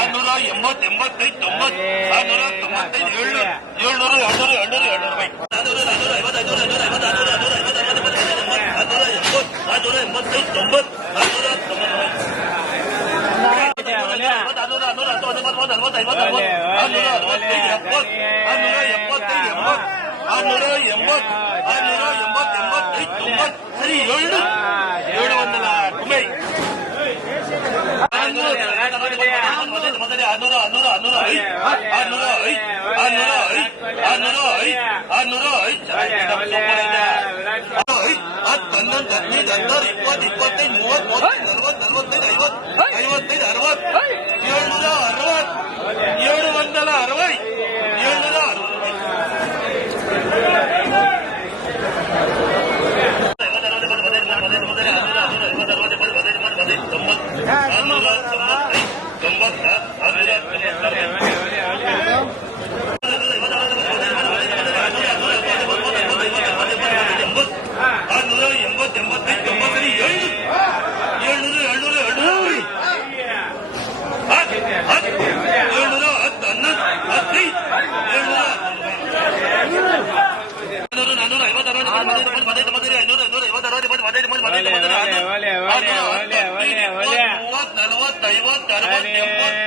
ಆರ್ನೂರ ಎಂಬತ್ತು ಎಂಬತ್ತೈದು ತೊಂಬತ್ತು ಆರ್ನೂರ ತೊಂಬತ್ತೈದು ಏಳ್ನೂರು ಏಳ್ನೂರು ಏಳ್ನೂರು ಏಳ್ನೂರು ಏಳ್ನೂರು ರೂಪಾಯಿ ನಾನ್ನೂರು ನಾನ್ನೂರ ಐವತ್ತು ಐನೂರ ಐನೂರ ಐವತ್ತು ಆರ್ನೂರ ಆರ್ನೂರ ಐವತ್ತು ಅರವತ್ತು ಎಪ್ಪತ್ತು ಎಂಬತ್ತು ಆರ್ನೂರ ಎಂಬತ್ತು ಆರ್ನೂರ ಎಂಬತ್ತೈದು ತೊಂಬತ್ತು ಆರ್ನೂರ ತೊಂಬತ್ತು ಹದಿನೈದು ಮೂವತ್ತು ನಲವತ್ತು ಐವತ್ತು ಅರವತ್ತು ಆರ್ನೂರ ಅರವತ್ತೈದು ಎಪ್ಪತ್ತು ಆರ್ನೂರ ಎಪ್ಪತ್ತೈದು ಎಂಬತ್ತು ಆರ್ನೂರ ಎಂಬತ್ತು ಆರ್ನೂರ ಎಂಬತ್ತು ಎಂಬತ್ತೈದು ತೊಂಬತ್ತು ಸರಿ ಏಳು ಏಳು ಒಂದಲ್ಲ ಕುಮೈ ಆರ್ನೂರ ಆರ್ನೂರ ಆರ್ನೂರ ಆರ್ನೂರ ಐದು ಆರ್ನೂರ ಐದು ಆರ್ನೂರ ಐದು ಆರ್ನೂರ ಐದು ಆರ್ನೂರ ಐದು olmazsa, öyle, öyle, öyle, öyle. ಮೂವತ್ತು ನಲವತ್ತು ಐವತ್ತು ಅರವತ್ತು ಎಪ್ಪತ್ತು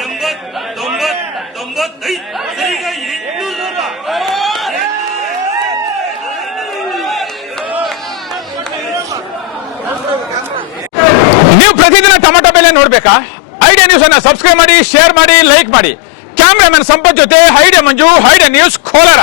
ಎಂಬತ್ತು ತೊಂಬತ್ತು ತೊಂಬತ್ತೈದು ಸರಿಗೆ ಎಂಟುನೂರು ರೂಪಾಯಿ ನೀವು ಪ್ರತಿದಿನ ಟೊಮೆಟೊ ಬೆಲೆ ನೋಡ್ಬೇಕಾ ಐಡಿಯಾ ನ್ಯೂಸ್ ಅನ್ನ ಸಬ್ಸ್ಕ್ರೈಬ್ ಮಾಡಿ ಶೇರ್ ಮಾಡಿ ಲೈಕ್ ಮಾಡಿ ಕ್ಯಾಮ್ರಾಮನ್ ಸಂಪತ್ ಜೊತೆ ಹೈಡೆ ಮಂಜು ಹೈಡೆ ನ್ಯೂಸ್ ಕೋಲಾರ.